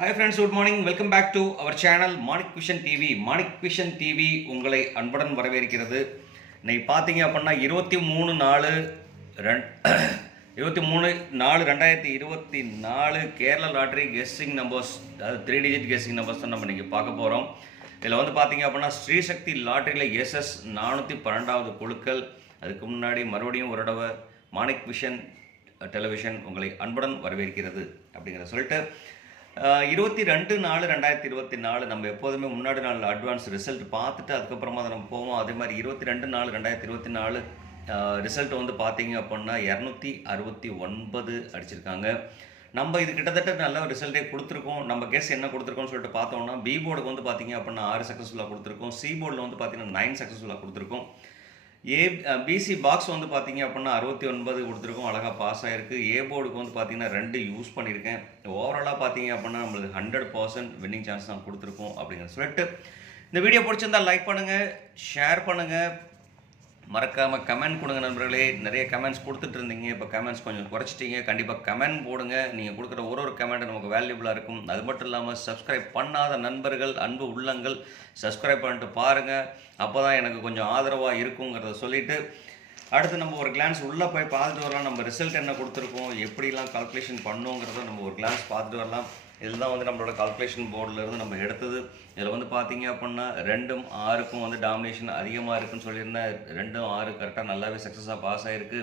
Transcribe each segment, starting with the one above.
Hi friends, good morning. Welcome back to our channel Manik Vision TV. Manik Vision TV உங்களை அன்புடன் வரவேற்கிறது. இன்னைக்கு பார்த்தீங்க அப்படின்னா 23/4/2024 கேரளா லாட்ரி கெஸ்ஸிங் நம்பர்ஸ், அதாவது 3 டிஜிட் கெஸ்ஸிங் நம்பர்ஸ் தான் நம்ம இன்றைக்கி பார்க்க போகிறோம். இதில் வந்து பார்த்தீங்க அப்படின்னா ஸ்ரீசக்தி லாட்ரியில் SS 412வது குழுக்கள். அதுக்கு முன்னாடி மறுபடியும் ஒரு தடவை மானிக் விஷன் டெலிவிஷன் உங்களை அன்புடன் வரவேற்கிறது அப்படிங்கிற சொல்லிட்டு 22/4/2024 நம்ம எப்போதுமே முன்னாடி நாள் அட்வான்ஸ் ரிசல்ட் பார்த்துட்டு அதுக்கப்புறமா தான் நம்ம போவோம். அதே மாதிரி 22/4/2024 ரிசல்ட் வந்து பார்த்தீங்க அப்படின்னா 269 அடிச்சிருக்காங்க. நம்ம இது கிட்டத்தட்ட நல்ல ரிசல்ட்டே கொடுத்துருக்கோம். நம்ம கெஸ் என்ன கொடுத்துருக்கோம்னு சொல்லிட்டு பார்த்தோம்னா, பி போர்டுக்கு வந்து பார்த்தீங்க அப்படின்னா 6 சக்ஸஸ்ஃபுல்லாக கொடுத்துருக்கோம். சி போர்டில் வந்து பார்த்தீங்கன்னா 9 சக்ஸஸ்ஃபுல்லாக கொடுத்துருக்கோம். பிசி பாக்ஸ் வந்து பார்த்தீங்க அப்படின்னா 69 கொடுத்துருக்கோம், அழகாக பாஸ் ஆகிருக்கு. ஏ போர்டுக்கு வந்து பார்த்தீங்கன்னா 2 யூஸ் பண்ணியிருக்கேன். ஓவராலாக பார்த்தீங்க அப்படின்னா நம்மளுக்கு 100% வின்னிங் சான்ஸ் தான் கொடுத்துருக்கோம் அப்படிங்கிற சொல்லிட்டு, இந்த வீடியோ பிடிச்சிருந்தா லைக் பண்ணுங்கள், ஷேர் பண்ணுங்கள், மறக்காமல் கமெண்ட் கொடுங்க நண்பர்களே. நிறைய கமெண்ட்ஸ் கொடுத்துட்டு இருந்தீங்க, இப்போ கமெண்ட்ஸ் கொஞ்சம் குறைச்சிட்டிங்க. கண்டிப்பாக கமெண்ட் போடுங்க. நீங்கள் கொடுக்குற ஒரு கமெண்ட் நமக்கு வேல்யூபுளாக இருக்கும். அது மட்டும் இல்லாமல் சப்ஸ்கிரைப் பண்ணாத நண்பர்கள், அன்பு உள்ளங்கள் சப்ஸ்கிரைப் பண்ணிட்டு பாருங்கள். அப்போ தான் எனக்கு கொஞ்சம் ஆதரவாக இருக்குங்கிறத சொல்லிவிட்டு, அடுத்து நம்ம ஒரு கிளான்ஸ் உள்ளே போய் பார்த்துட்டு வரலாம். நம்ம ரிசல்ட் என்ன கொடுத்துருக்கோம், எப்படிலாம் கால்குலேஷன் பண்ணோங்கிறத நம்ம ஒரு கிளான்ஸ் பார்த்துட்டு வரலாம். இதில் தான் வந்து நம்மளோட கால்குலேஷன் போர்டிலேருந்து நம்ம எடுத்தது. இதில் வந்து பார்த்தீங்க அப்படின்னா 2ம் 6க்கும் வந்து டாமினேஷன் அதிகமாக இருக்குன்னு சொல்லியிருந்தேன். 2ம் 6 கரெக்டாக நல்லாவே சக்ஸஸாக பாஸ் ஆகிருக்கு.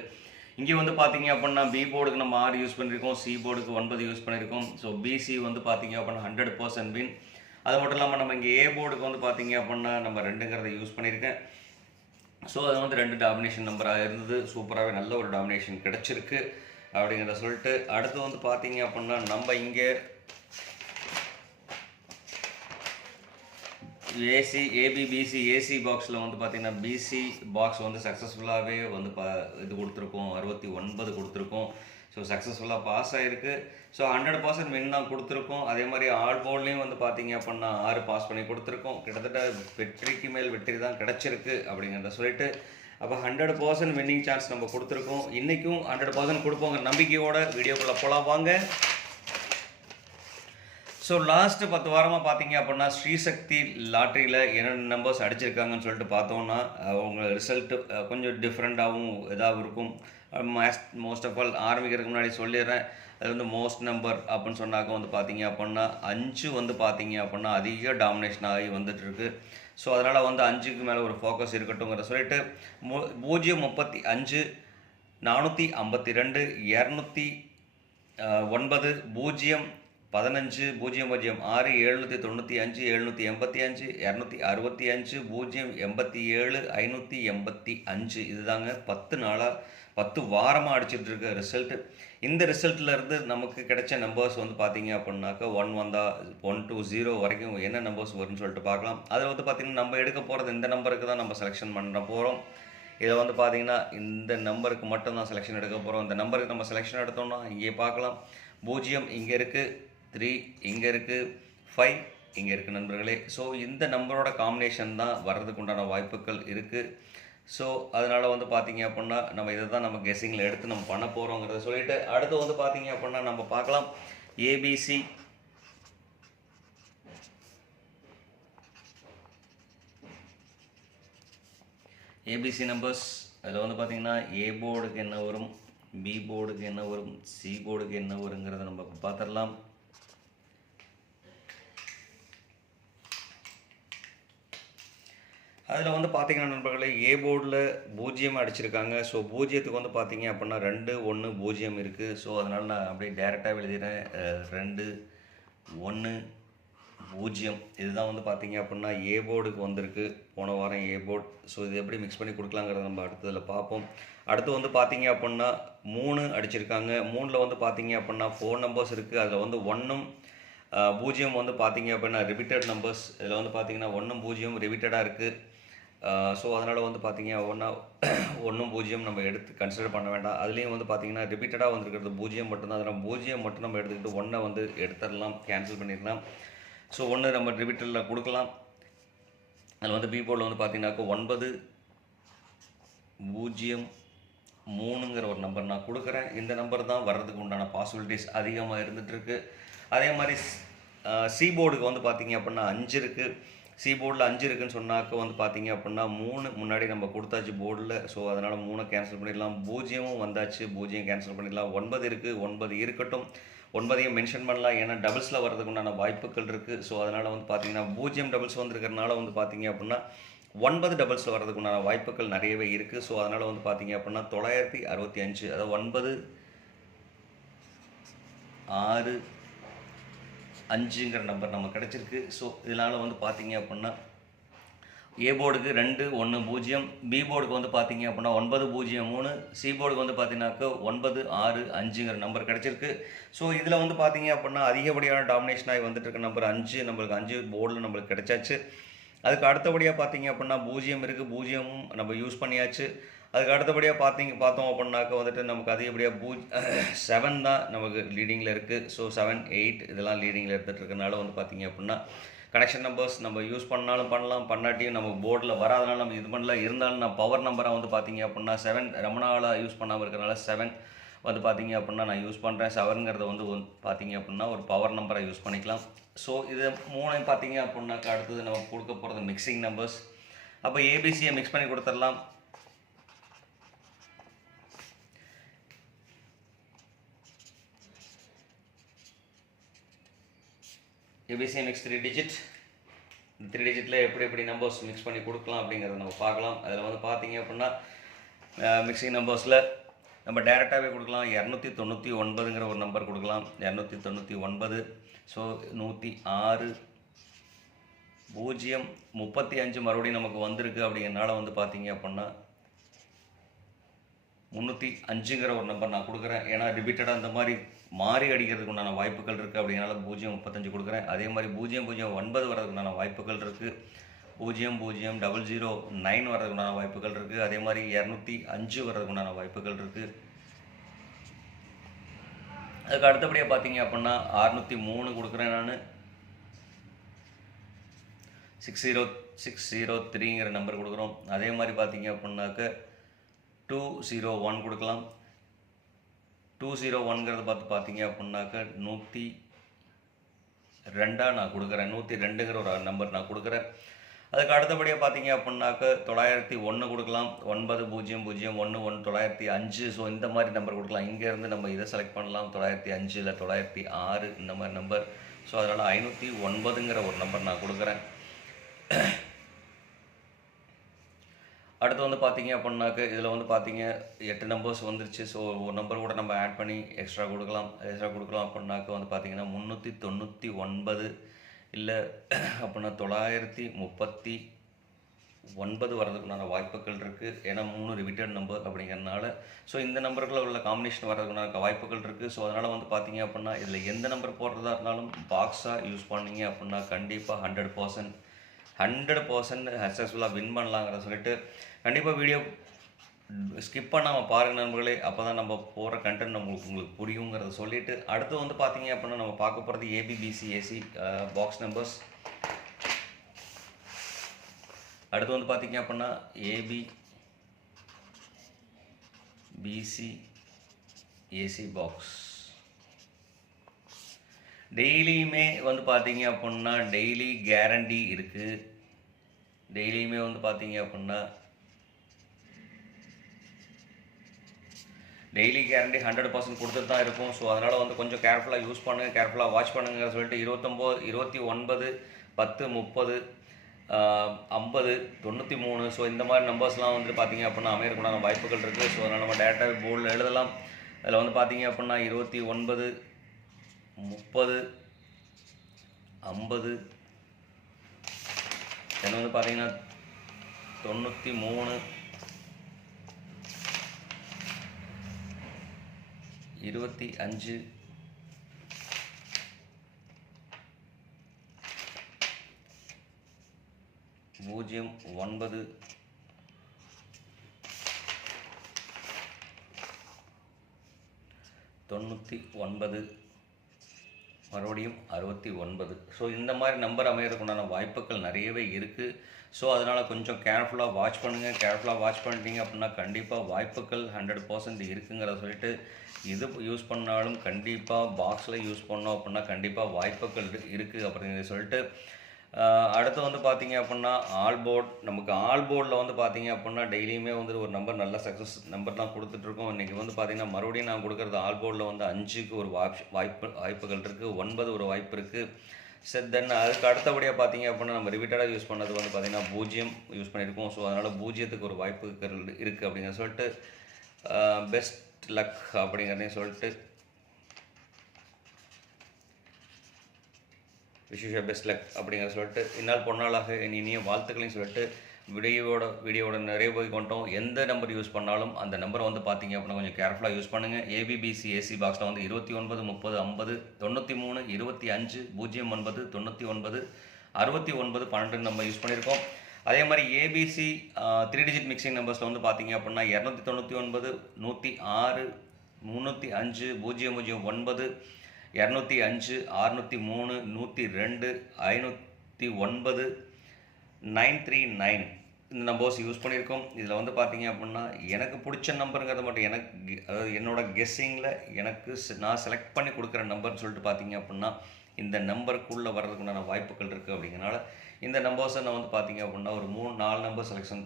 இங்கே வந்து பார்த்தீங்க அப்படின்னா பி போர்டுக்கு நம்ம 6 யூஸ் பண்ணியிருக்கோம், சி போர்டுக்கு 9 யூஸ் பண்ணியிருக்கோம். ஸோ பிசி வந்து பார்த்தீங்க அப்படின்னா 100% வின். அது மட்டும் இல்லாமல் நம்ம இங்கே ஏ போர்டுக்கு வந்து பார்த்தீங்க அப்படின்னா நம்ம 2ங்கிறத யூஸ் பண்ணியிருக்கேன். ஸோ அது வந்து 2 டாமினேஷன் நம்பராக இருந்தது. சூப்பராகவே நல்ல ஒரு டாமினேஷன் கிடச்சிருக்கு அப்படிங்கிறத சொல்லிட்டு, அடுத்து வந்து பார்த்தீங்க அப்படின்னா நம்ம இங்கே ஏசி ஏபிபிசி ஏசி பாக்ஸில் வந்து பார்த்திங்கன்னா பிசி பாக்ஸ் வந்து சக்ஸஸ்ஃபுல்லாகவே வந்து இது கொடுத்துருக்கோம், 69 கொடுத்துருக்கோம். ஸோ சக்ஸஸ்ஃபுல்லாக பாஸ் ஆகிருக்கு. ஸோ 100% வின் தான் கொடுத்துருக்கோம். அதே மாதிரி ஆல் போர்ட்லேயும் வந்து பார்த்திங்க அப்படின்னா 6 பாஸ் பண்ணி கொடுத்துருக்கோம். கிட்டத்தட்ட வெற்றிக்கு மேல் வெற்றி தான் கிடச்சிருக்கு அப்படிங்கிறத சொல்லிட்டு, அப்போ 100% வின்னிங் சான்ஸ் நம்ம கொடுத்துருக்கோம். இன்றைக்கும் 100% கொடுப்போங்கிற நம்பிக்கையோட வீடியோக்குள்ளே போகலாம் வாங்க. ஸோ லாஸ்ட்டு 10 வாரமாக பார்த்தீங்க அப்படின்னா ஸ்ரீசக்தி லாட்ரியில் என்னென்ன நம்பர்ஸ் அடிச்சிருக்காங்கன்னு சொல்லிட்டு பார்த்தோன்னா, அவங்க ரிசல்ட்டு கொஞ்சம் டிஃப்ரெண்ட்டாகவும் இதாகவும் இருக்கும். மோஸ்ட் ஆஃப் ஆல் ஆரம்பிக்கிறதுக்கு முன்னாடி சொல்லிடுறேன். அது வந்து மோஸ்ட் நம்பர் அப்படின்னு சொன்னாக்க வந்து பார்த்தீங்க அப்படின்னா 5 வந்து பார்த்தீங்க அப்படின்னா அதிக டாமினேஷன் ஆகி வந்துட்டுருக்கு. ஸோ அதனால் வந்து 5க்கு மேலே ஒரு ஃபோக்கஸ் இருக்கட்டும்ங்கிற சொல்லிட்டு 035 452 209 0 15 00 6 795 785 265 087 585 இதுதாங்க 10 நாளாக 10 வாரமாக அடிச்சுட்டு இருக்க ரிசல்ட்டு. இந்த ரிசல்ட்டிலேருந்து நமக்கு கிடைச்ச நம்பர்ஸ் வந்து பார்த்தீங்க அப்படின்னாக்கா 1 வந்தால் 1 to 0 வரைக்கும் என்ன நம்பர்ஸ் வரும்னு சொல்லிட்டு பார்க்கலாம். அதில் வந்து பார்த்திங்கன்னா நம்ம எடுக்க போகிறது இந்த நம்பருக்கு தான் நம்ம செலெக்ஷன் பண்ண போகிறோம். இதில் வந்து பார்த்திங்கன்னா இந்த நம்பருக்கு மட்டும்தான் செலெக்ஷன் எடுக்க போகிறோம். இந்த நம்பருக்கு நம்ம செலெக்ஷன் எடுத்தோம்னா இங்கே பார்க்கலாம், 0 இங்கே இருக்குது, 3 இங்கே இருக்குது, 5 இங்கே இருக்குது நண்பர்களே. ஸோ இந்த நம்பரோட காம்பினேஷன் தான் வர்றதுக்கு உண்டான வாய்ப்புகள் இருக்குது. ஸோ அதனால் வந்து பார்த்தீங்க அப்படின்னா நம்ம இதை தான் நம்ம கெஸ்ஸிங்கில் எடுத்து நம்ம பண்ண போகிறோங்கிறத சொல்லிவிட்டு, அடுத்து வந்து பார்த்தீங்க அப்படின்னா நம்ம பார்க்கலாம் ஏபிசி நம்பர்ஸ். அதில் வந்து பார்த்திங்கன்னா ஏ போர்டுக்கு என்ன வரும், பி போர்டுக்கு என்ன வரும், சி போர்டுக்கு என்ன வருங்கிறத நம்ம பார்த்துடலாம். அதில் வந்து பார்த்திங்கன்னா நண்பர்களே, ஏ போர்டில் 0 அடிச்சிருக்காங்க. ஸோ 0க்கு வந்து பார்த்திங்க அப்படின்னா 2 1 0 இருக்குது. ஸோ அதனால் நான் அப்படியே டேரெக்டாக எழுதிடுறேன், 2 1 0. இதுதான் வந்து பார்த்திங்க அப்படின்னா ஏ போர்டுக்கு வந்திருக்கு போன வாரம் ஏ போர்டு. ஸோ இது எப்படி மிக்ஸ் பண்ணி கொடுக்கலாங்கிறத நம்ம அடுத்ததில் பார்ப்போம். அடுத்து வந்து பார்த்திங்க அப்படின்னா 3 அடிச்சிருக்காங்க. 3ல் வந்து பார்த்திங்க அப்படின்னா 4 நம்பர்ஸ் இருக்குது. அதில் வந்து 1ம் 0 வந்து பார்த்திங்க அப்படின்னா ரிப்பீட்டட் நம்பர்ஸ். இதில் வந்து பார்த்திங்கன்னா 1ம் 0 ரிப்பீட்டடாக இருக்குது. ஸோ அதனால் வந்து பார்த்திங்க 1ம் 0 நம்ம எடுத்து கன்சிடர் பண்ண வேண்டாம். அதுலேயும் வந்து பார்த்திங்கன்னா ரிப்பீட்டடாக வந்துருக்கிறது 0 மட்டும்தான். அதனால் 0 மட்டும் நம்ம எடுத்துக்கிட்டு 1 வந்து எடுத்துடலாம், கேன்சல் பண்ணிடலாம். ஸோ 1 நம்ம ரிப்பீட்டடில் கொடுக்கலாம். அதில் வந்து பி போர்டில் வந்து பார்த்திங்கனாக்கா 9 0 3ங்கிற ஒரு நம்பர் நான் கொடுக்குறேன். இந்த நம்பர் தான் வர்றதுக்கு உண்டான பாசிபிலிட்டிஸ் அதிகமாக இருந்துகிட்ருக்கு. அதே மாதிரி சி போர்டுக்கு வந்து பார்த்தீங்க அப்படின்னா 5 இருக்குது. சி போர்டில் 5 இருக்குன்னு சொன்னாக்க வந்து பார்த்தீங்க அப்படின்னா 3 முன்னாடி நம்ம கொடுத்தாச்சு போர்டில். ஸோ அதனால் 3 கேன்சல் பண்ணிடலாம். 0ம் வந்தாச்சு, 0 கேன்சல் பண்ணிடலாம். 9 இருக்குது, 9 இருக்கட்டும். 9ஐயும் மென்ஷன் பண்ணலாம், ஏன்னா டபுள்ஸில் வரதுக்கு உண்டான வாய்ப்புகள் இருக்குது. ஸோ அதனால் வந்து பார்த்தீங்கன்னா 0 டபுள்ஸ் வந்துருக்கிறதுனால வந்து பார்த்தீங்க அப்படின்னா 9 டபுள்ஸில் வரதுக்கு உண்டான வாய்ப்புகள் நிறையவே இருக்குது. ஸோ அதனால் வந்து பார்த்தீங்க அப்படின்னா 965, அதாவது 9 6 5ங்கிற நம்பர் நமக்கு கிடச்சிருக்கு. ஸோ இதனால் வந்து பார்த்தீங்க அப்படின்னா ஏ போர்டுக்கு 2 1 0, பி போர்டுக்கு வந்து பார்த்தீங்க அப்படின்னா 9 0 3, சி போர்டுக்கு வந்து பார்த்தீங்கன்னாக்கா 9 6 5ங்கிற நம்பர் கிடச்சிருக்கு. ஸோ இதில் வந்து பார்த்தீங்க அப்படின்னா அதிகப்படியான டாமினேஷன் ஆகி வந்துட்டு இருக்க நம்பர் 5, நம்மளுக்கு 5 போர்டில் நம்மளுக்கு கிடைச்சாச்சு. அதுக்கு அடுத்தபடியாக பார்த்தீங்க அப்படின்னா 0 இருக்குது, 0ம் நம்ம யூஸ் பண்ணியாச்சு. அதுக்கு அடுத்தபடியாக பார்த்தோம் அப்படின்னாக்கா வந்துட்டு நமக்கு அதிகப்படியாக 7 தான் நமக்கு லீடிங்கில் இருக்குது. ஸோ 7 8 இதெல்லாம் லீடிங்கில் எடுத்துகிட்டு இருக்கனால வந்து பார்த்தீங்க அப்படின்னா கனெக்ஷன் நம்பர்ஸ் நம்ம யூஸ் பண்ணாலும் பண்ணலாம், பண்ணாட்டியும் நம்ம போர்டில் வராதனால நம்ம இது பண்ணல. இருந்தாலும் நான் பவர் நம்பராக வந்து பார்த்தீங்க அப்படின்னா 7 ரொம்ப நாளாக யூஸ் பண்ணாமல் இருக்கிறனால 7 வந்து பார்த்தீங்க அப்படின்னா நான் யூஸ் பண்ணுறேன். 7ங்கிறத வந்து பார்த்தீங்க அப்படின்னா ஒரு பவர் நம்பராக யூஸ் பண்ணிக்கலாம். ஸோ இது 3 பார்த்தீங்க அப்படின்னாக்கா அடுத்தது நம்ம கொடுக்க போகிறது மிக்சிங் நம்பர்ஸ். அப்போ ஏபிசியை மிக்ஸ் பண்ணி கொடுத்துடலாம். ABC mix 3 digit. இந்த 3 டிஜிட்டில் எப்படி நம்பர்ஸ் மிக்ஸ் பண்ணி கொடுக்கலாம் அப்படிங்கிறத நம்ம பார்க்கலாம். அதில் வந்து பார்த்தீங்க அப்படின்னா மிக்சிங் நம்பர்ஸில் நம்ம டேரெக்டாகவே கொடுக்கலாம். 299ங்கிற ஒரு நம்பர் கொடுக்கலாம். 299. ஸோ 106 0 35 மறுபடியும் நமக்கு வந்திருக்கு. அப்படிங்கிறனால வந்து பார்த்தீங்க அப்படின்னா 305ங்கிற ஒரு நம்பர் நான் கொடுக்குறேன். ஏன்னா ரிப்பீட்டடாக அந்த மாதிரி மாறி அடிக்கிறதுக்கு உண்டான வாய்ப்புகள் இருக்குது. அப்படிங்கிறனால 035 கொடுக்குறேன். அதே மாதிரி 009 வரதுக்கு உண்டான வாய்ப்புகள் இருக்குது. 00009 வரதுக்கு உண்டான வாய்ப்புகள் இருக்குது. அதே மாதிரி 205 வரதுக்கு உண்டான வாய்ப்புகள் இருக்குது. அதுக்கு அடுத்தபடியாக பார்த்தீங்க அப்படின்னா 603 கொடுக்குறேன் நான். 603ங்கிற நம்பர் கொடுக்குறோம். அதே மாதிரி பார்த்தீங்க அப்படின்னாக்க 201 கொடுக்கலாம். 201ங்கிறத பார்த்தீங்க அப்படின்னாக்க 102 நான் கொடுக்குறேன். 102ங்கிற ஒரு நம்பர் நான் கொடுக்குறேன். அதுக்கு அடுத்தபடியாக பார்த்தீங்க அப்படின்னாக்க 901 கொடுக்கலாம். 9001 905. ஸோ இந்த மாதிரி நம்பர் கொடுக்கலாம். இங்கேருந்து நம்ம இதை செலக்ட் பண்ணலாம். 905 இல்லை 906 இந்த மாதிரி நம்பர். ஸோ அதனால் 509ங்கிற ஒரு நம்பர் நான் கொடுக்குறேன். அடுத்து வந்து பார்த்தீங்க அப்படின்னாக்க இதில் வந்து பார்த்தீங்க 8 நம்பர்ஸ் வந்துருச்சு. ஸோ ஒரு நம்பர் கூட நம்ம ஆட் பண்ணி எக்ஸ்ட்ரா கொடுக்கலாம் அப்படின்னாக்க வந்து பார்த்தீங்கன்னா 399 இல்லை அப்படின்னா 939 வரதுக்குண்டான வாய்ப்புகள் இருக்குது. ஏன்னா 3 ரிப்பீட்டட் நம்பர் அப்படிங்கிறதுனால. ஸோ இந்த நம்பருக்குள்ள உள்ள காம்பினேஷன் வரதுக்குண்டான வாய்ப்புகள் இருக்குது. ஸோ அதனால் வந்து பார்த்தீங்க அப்படின்னா இதில் எந்த நம்பர் போடுறதா இருந்தாலும் பாக்ஸாக யூஸ் பண்ணிங்க அப்படின்னா கண்டிப்பாக 100% சக்ஸஸ்ஃபுல்லாக வின் பண்ணலாங்கிறத சொல்லிட்டு கண்டிப்பாக வீடியோ ஸ்கிப் பண்ணாமல் பாருங்கள் நண்பர்களே. அப்போ தான் நம்ம போகிற கண்டென்ட் உங்களுக்கு புரியுங்கிறத சொல்லிவிட்டு அடுத்து வந்து பார்த்தீங்க அப்படின்னா நம்ம பார்க்க போகிறது ஏபிபிசி ஏசி பாக்ஸ் நம்பர்ஸ். அடுத்து வந்து பார்த்தீங்க அப்படின்னா ஏபிபிசி ஏசி பாக்ஸ். டெய்லியுமே வந்து பார்த்தீங்க அப்படின்னா டெய்லி கேரண்டி இருக்குது. டெய்லியுமே வந்து பார்த்தீங்க அப்படின்னா டெய்லி கேரண்டி 100% கொடுத்துட்டு தான் இருக்கும். ஸோ அதனால் வந்து கொஞ்சம் கேர்ஃபுல்லாக யூஸ் பண்ணுங்கள், கேர்ஃபுல்லாக வாட்ச் பண்ணுங்க சொல்லிட்டு 29 29 10 30 50 93. ஸோ இந்த மாதிரி நம்பர்ஸ்லாம் வந்து பார்த்தீங்க அப்படின்னா அமையறதுக்குண்டான வாய்ப்புகள் இருக்குது. ஸோ அதனால் நம்ம டேரெக்டாகவே போர்டில் எழுதலாம். அதில் வந்து பார்த்தீங்க அப்படின்னா 29 30 50 தென் வந்து பார்த்தீங்கன்னா 93 25 09 99 மறுபடியும் 69. ஸோ இந்த மாதிரி நம்பர் அமையறதுக்கு உண்டான வாய்ப்புகள் நிறையவே இருக்குது. ஸோ அதனால் கொஞ்சம் கேர்ஃபுல்லாக வாட்ச் பண்ணுங்கள். கேர்ஃபுல்லாக வாட்ச் பண்ணிட்டீங்க அப்படின்னா கண்டிப்பாக வாய்ப்புகள் 100% இருக்குங்கிறத சொல்லிட்டு, இது யூஸ் பண்ணாலும் கண்டிப்பாக பாக்ஸில் யூஸ் பண்ணோம் அப்படின்னா கண்டிப்பாக வாய்ப்புகள் இருக்குது அப்படிங்கிறத சொல்லிட்டு, அடுத்து வந்து பார்த்தீங்க அப்படின்னா நமக்கு ஆல் போர்டில் வந்து பார்த்தீங்க அப்படின்னா டெய்லியுமே வந்து ஒரு நம்பர் நல்ல சக்ஸஸ் நம்பர் தான் கொடுத்துட்ருக்கோம். இன்றைக்கி வந்து பார்த்தீங்கன்னா மறுபடியும் நான் கொடுக்குறது ஆல் போர்டில் வந்து 5க்கு ஒரு வாய்ப்புகள் இருக்குது, 9 ஒரு வாய்ப்பு இருக்குது. சரி, தென் அதுக்கு அடுத்தபடியாக பார்த்தீங்க அப்படின்னா நம்ம ரிப்பீட்டடாக யூஸ் பண்ணது வந்து பார்த்திங்கன்னா 0 யூஸ் பண்ணியிருக்கோம். ஸோ அதனால் 0க்கு ஒரு வாய்ப்புகள் இருக்குது அப்படிங்கிற சொல்லிட்டு, பெஸ்ட் லக் அப்படிங்கிறதையும் சொல்லிட்டு, விஷய பெஸ்ட் லக் அப்படிங்கிற சொல்லிட்டு, இந்நாள் பொன்னாளாக இனிய வாழ்த்துக்களையும் சொல்லிட்டு, வீடியோவோட நிறைய போய் கொண்டோம். எந்த நம்பர் யூஸ் பண்ணாலும் அந்த நம்பரை வந்து பார்த்தீங்க அப்படின்னா கொஞ்சம் கேர்ஃபுல்லாக யூஸ் பண்ணுங்கள். ABBC AC பாக்ஸில் வந்து 29 30 50 93 25 09 99 69 12 நம்ம யூஸ் பண்ணியிருக்கோம். அதே மாதிரி ABC 3 டிஜிட் மிக்சிங் நம்பர்ஸில் வந்து பார்த்தீங்க அப்படின்னா 299 106 305 009 205 603 102 509 939 இந்த நம்பர்ஸ் யூஸ் பண்ணியிருக்கோம். இதில் வந்து பார்த்தீங்க அப்படின்னா எனக்கு பிடிச்ச நம்பருங்கிறத மட்டும் அதாவது என்னோடய கெஸ்ஸிங்கில் நான் செலக்ட் பண்ணி கொடுக்குற நம்பர்னு சொல்லிட்டு பார்த்தீங்க அப்படின்னா இந்த நம்பருக்குள்ளே வர்றதுக்குண்டான வாய்ப்புகள் இருக்குது. அப்படிங்கிறனால இந்த நம்பர்ஸை நான் வந்து பார்த்தீங்க அப்படின்னா ஒரு 3-4 நம்பர் செலெக்ஷன்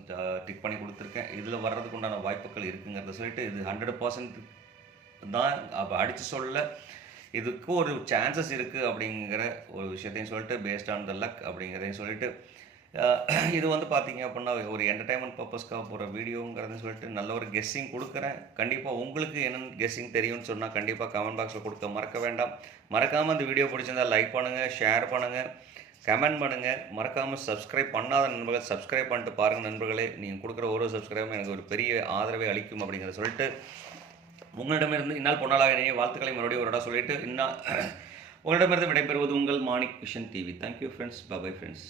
டிக் பண்ணி கொடுத்துருக்கேன். இதில் வர்றதுக்குண்டான வாய்ப்புகள் இருக்குங்கிறத சொல்லிட்டு, இது 100% தான் அடித்து சொல்ல, இதுக்கு ஒரு சான்சஸ் இருக்குது அப்படிங்கிற ஒரு விஷயத்தையும் சொல்லிட்டு, பேஸ்ட் ஆன் த லக் அப்படிங்கிறதையும் சொல்லிட்டு, இது வந்து பார்த்தீங்க அப்படின்னா ஒரு என்டர்டைன்மெண்ட் பர்பஸ்க்காக போகிற வீடியோங்கிறதையும் சொல்லிட்டு நல்ல ஒரு கெஸ்ஸிங் கொடுக்குறேன். கண்டிப்பாக உங்களுக்கு என்னென்னு கெஸ்ஸிங் தெரியும்னு சொன்னால் கண்டிப்பாக கமெண்ட் பாக்ஸில் கொடுக்க மறக்க வேண்டாம். மறக்காமல் இந்த வீடியோ பிடிச்சிருந்தால் லைக் பண்ணுங்கள், ஷேர் பண்ணுங்கள், கமெண்ட் பண்ணுங்கள். மறக்காமல் சப்ஸ்கிரைப் பண்ணாத நண்பர்கள் சப்ஸ்கிரைப் பண்ணிட்டு பாருங்கள் நண்பர்களே. நீங்கள் கொடுக்குற ஒரு சப்ஸ்கிரைபும் எனக்கு ஒரு பெரிய ஆதரவை அளிக்கும் அப்படிங்கிறத சொல்லிட்டு, உங்களிடமிருந்து இந்நாள் பொன்னாளாக இணைய வாழ்த்துக்களை மறுபடியும் ஒரு இடம் சொல்லிட்டு, உங்களிடமிருந்து விடைபெறுவது உங்கள் Manik vision TV. Thank you friends. Bye friends.